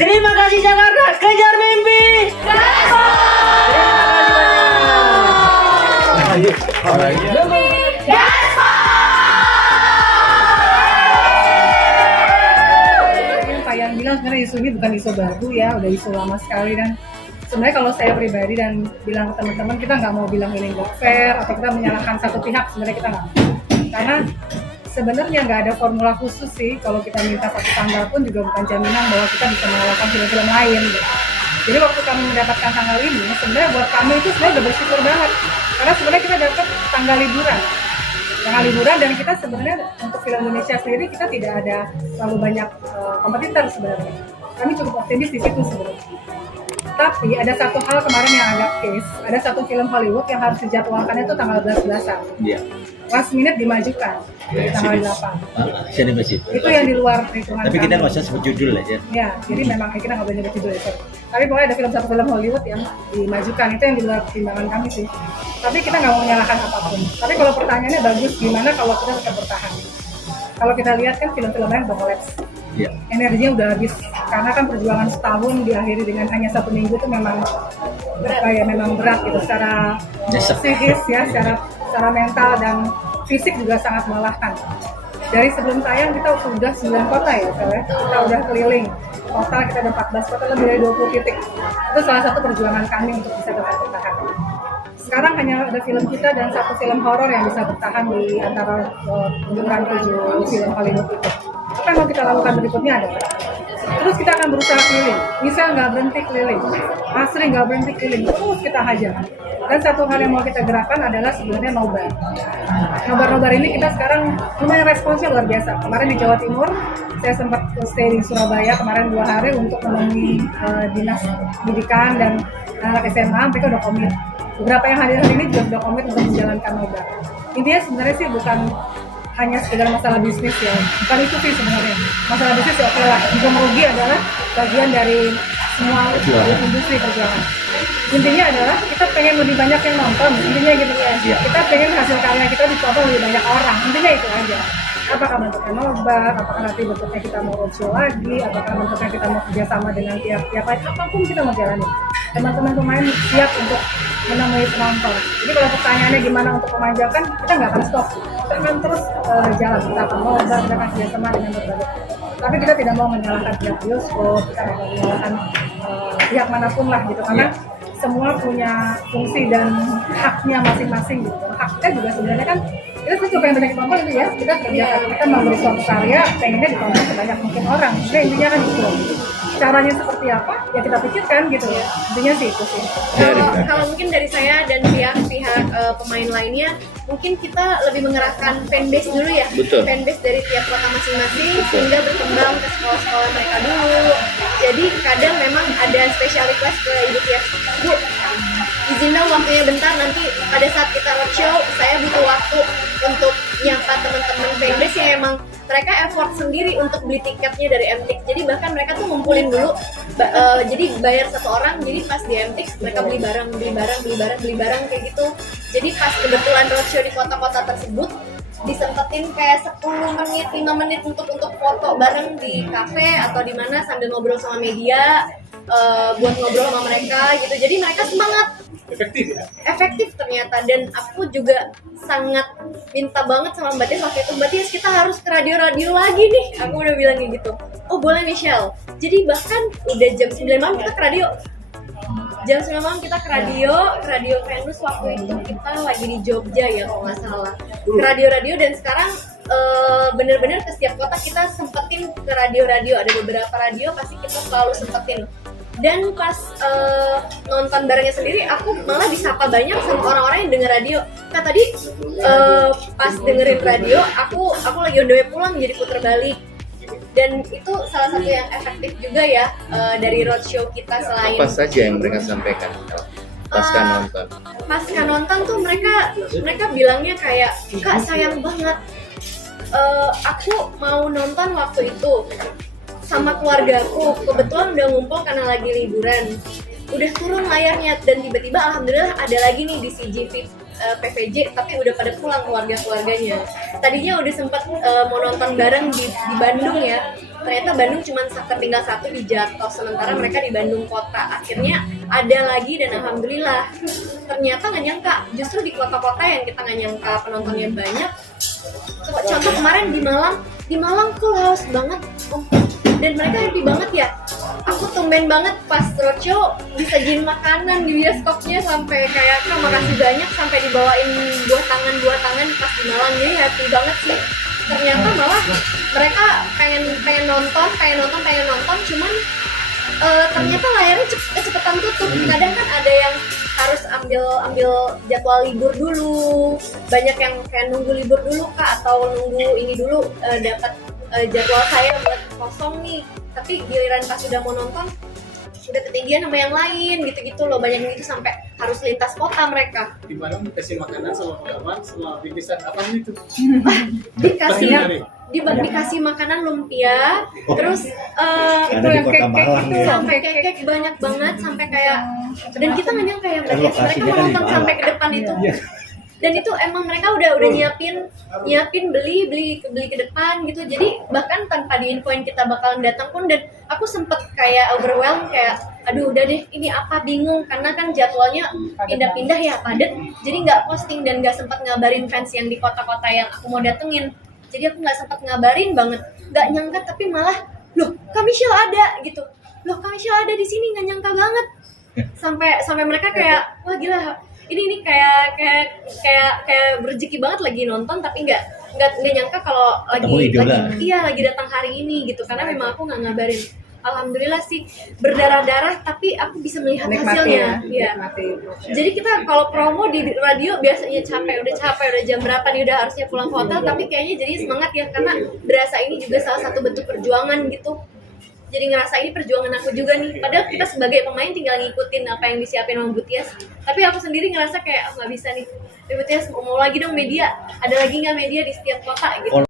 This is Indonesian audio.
Terima kasih Jakarta, kejar mimpi. Terima kasih banyak. Yang Pak Yang bilang sebenarnya isu ini bukan isu baru ya, udah isu lama sekali. Dan sebenarnya kalau saya pribadi dan bilang ke teman-teman, kita nggak mau bilang ini nggak fair atau kita menyalahkan satu pihak, sebenarnya kita nggak. Karena sebenarnya nggak ada formula khusus sih. Kalau kita minta satu tanggal pun juga bukan jaminan bahwa kita bisa mengalahkan film-film lain. Gitu. Jadi waktu kami mendapatkan tanggal ini, sebenarnya buat kami itu sebenarnya udah bersyukur banget. Karena sebenarnya kita dapat tanggal liburan. Tanggal liburan, dan kita sebenarnya untuk film Indonesia sendiri kita tidak ada terlalu banyak kompetitor sebenarnya. Kami cukup optimis di situ sebenarnya. Tapi ada satu hal kemarin yang agak case, ada satu film Hollywood yang harus dijadwalkannya itu tanggal 11-12. Iya. Last minute dimajukan di tanggal 8. Itu yang di luar perhitungan. Tapi kita kami. nggak usah sebut judul aja. Ya, jadi memang kita nggak boleh nyebut judul itu. Tapi pokoknya ada satu film Hollywood yang dimajukan, itu yang di luar pertimbangan kami sih. Tapi kita nggak mau menyalahkan apapun. Tapi kalau pertanyaannya bagus, gimana kalau kita tetap bertahan? Kalau kita lihat kan film-film lain udah kolaps. Iya. Energinya udah habis, karena kan perjuangan setahun diakhiri dengan hanya 1 minggu itu memang memang berat gitu secara psikis ya, secara mental dan fisik juga sangat melelahkan. Dari sebelum tayang kita sudah 9 kota ya, kita udah keliling. Total kita ada 14 kota, lebih dari 20 titik. Itu salah satu perjuangan kami untuk bisa tetap bertahan. Sekarang hanya ada film kita dan satu film horor yang bisa bertahan di antara unjukan 7 film Hollywood itu. Apa yang mau kita lakukan berikutnya adalah terus kita akan berusaha keliling. Misal nggak berhenti keliling, Asri nggak berhenti keliling, terus kita hajar. Dan satu hal yang mau kita gerakkan adalah sebenarnya nobar. Nobar ini kita sekarang lumayan responsnya luar biasa. Kemarin di Jawa Timur, saya sempat stay di Surabaya kemarin 2 hari untuk menemui dinas pendidikan dan anak SMA. Mereka udah komit. Beberapa yang hadir hari ini juga sudah komit untuk menjalankan nobar. Intinya sebenarnya sih bukan hanya sekedar masalah bisnis ya, bukan itu sih sebenarnya. Masalah bisnis ya oke lah, juga merugi adalah bagian dari semua industri perjuangan. Intinya adalah kita pengen lebih banyak yang nonton, intinya gitu ya. Kita pengen hasil karya kita ditonton lebih banyak orang, intinya itu aja. Apakah bentuknya nobar, apakah nanti bentuknya kita mau roadshow lagi, apakah bentuknya kita mau kerjasama dengan pihak-pihak lain, apapun kita mau jalani. Teman-teman pemain siap untuk menemui penonton. Jadi kalau pertanyaannya gimana untuk memanjakan, kita nggak akan stop. Kita akan terus jalan, kita akan nobar, kita akan kerjasama dengan berbagai. Tapi kita tidak mau menyalahkan pihak bioskop, kita tidak mau menyalahkan pihak manapun lah gitu, karena semua punya fungsi dan haknya masing-masing gitu. Hak kita juga sebenarnya kan kita juga pengen banyak ditonton itu ya, kita kerja kita memberi suatu karya pengennya ditonton sebanyak mungkin orang. Jadi intinya kan itu. Caranya seperti apa ya kita pikirkan gitu ya. Intinya sih itu sih. Kalau mungkin dari saya dan pihak pemain lainnya, mungkin kita lebih mengerahkan fanbase dulu ya. Betul. Fanbase dari tiap kota masing-masing sehingga berkembang ke sekolah-sekolah mereka dulu. Jadi kadang memang ada special request ke Ibu Tias, Bu, izin dong waktunya bentar, nanti pada saat kita roadshow saya butuh waktu untuk nyapa teman-teman fanbase yang emang mereka effort sendiri untuk beli tiketnya dari MTX. Jadi bahkan mereka tuh ngumpulin dulu, jadi bayar satu orang, jadi pas di MTX mereka beli barang kayak gitu. Jadi pas kebetulan roadshow di kota-kota tersebut, disempetin kayak 10 menit, 5 menit untuk foto bareng di kafe atau di mana sambil ngobrol sama media, buat ngobrol sama mereka gitu. Jadi mereka semangat. Efektif ternyata, dan aku juga sangat minta banget sama Mbak Tis waktu itu, Mbak Tis kita harus ke radio-radio lagi nih, aku udah bilang kayak gitu. Oh boleh Michelle. Jadi bahkan udah jam 9 malam kita ke radio. Jam 9 malam kita ke radio Venus waktu itu kita lagi di Jogja ya kalau nggak salah. Ke radio-radio, dan sekarang bener-bener ke setiap kota kita sempetin ke radio-radio. Ada beberapa radio pasti kita selalu sempetin. Dan pas nonton barengnya sendiri, aku malah disapa banyak sama orang-orang yang denger radio. Nah tadi pas dengerin radio, aku lagi on the way pulang jadi puter balik. Dan itu salah satu yang efektif juga ya dari roadshow kita. Selain apa saja yang mereka sampaikan pasca nonton? Pasca nonton tuh mereka bilangnya kayak, Kak sayang banget, aku mau nonton waktu itu sama keluargaku, kebetulan udah ngumpul karena lagi liburan, udah turun layarnya, dan tiba-tiba alhamdulillah ada lagi nih di CGV PVJ, tapi udah pada pulang keluarga-keluarganya. Tadinya udah sempat mau nonton bareng di Bandung ya, ternyata Bandung cuma tertinggal satu di Jatos, sementara mereka di Bandung kota. Akhirnya ada lagi dan alhamdulillah. Ternyata nggak nyangka, justru di kota-kota yang kita nggak nyangka penontonnya banyak. Contoh kemarin di Malang full house banget, dan mereka happy banget ya. Aku tumben banget pas roadshow disajiin makanan di bioskopnya, sampai kayak Kak makasih banyak, sampai dibawain buah tangan pas di Malang. Jadi happy banget sih. Ternyata malah mereka pengen nonton, cuman ternyata layarnya cepetan tutup. Kadang kan ada yang harus ambil jadwal libur dulu, banyak yang kayak nunggu libur dulu Kak, atau nunggu ini dulu dapat jadwal saya buat kosong nih, tapi giliran pas sudah mau nonton udah ketinggian sama yang lain gitu-gitu loh. Banyak yang itu sampai harus lintas kota mereka. Di mana dikasih makanan sama pengalaman sama bingkisan apa itu? Dikasih makanan lumpia, terus Ada di Kota Malang ya. sampai kek banyak banget, sampai kayak, dan kita nggak nyangka ya mereka lokasinya kan di menonton Malang. sampai ke depan itu. Dan itu emang mereka udah nyiapin beli ke depan gitu. Jadi bahkan tanpa diinfoin kita bakalan datang pun, dan aku sempet kayak overwhelmed, kayak aduh udah deh ini apa, bingung karena kan jadwalnya pindah-pindah ya, padet. Jadi nggak posting dan nggak sempet ngabarin fans yang di kota-kota yang aku mau datengin. Jadi aku nggak sempet ngabarin banget, nggak nyangka, tapi malah loh Kak Michelle ada gitu, loh Kak Michelle ada di sini, nggak nyangka banget. Sampai mereka kayak wah gila, ini kayak berrezeki banget lagi nonton, tapi nggak nyangka kalau lagi datang hari ini gitu, karena memang aku nggak ngabarin. Alhamdulillah sih berdarah-darah, tapi aku bisa melihat hasilnya. Ya. Jadi kita kalau promo di radio biasanya udah jam berapa nih, udah harusnya pulang ke hotel, tapi kayaknya jadi semangat ya, karena berasa ini juga salah satu bentuk perjuangan gitu. Jadi ngerasa ini perjuangan aku juga nih. Padahal kita sebagai pemain tinggal ngikutin apa yang disiapin sama Butias. Tapi aku sendiri ngerasa kayak nggak bisa nih. Butias mau lagi dong media. Ada lagi nggak media di setiap kota gitu.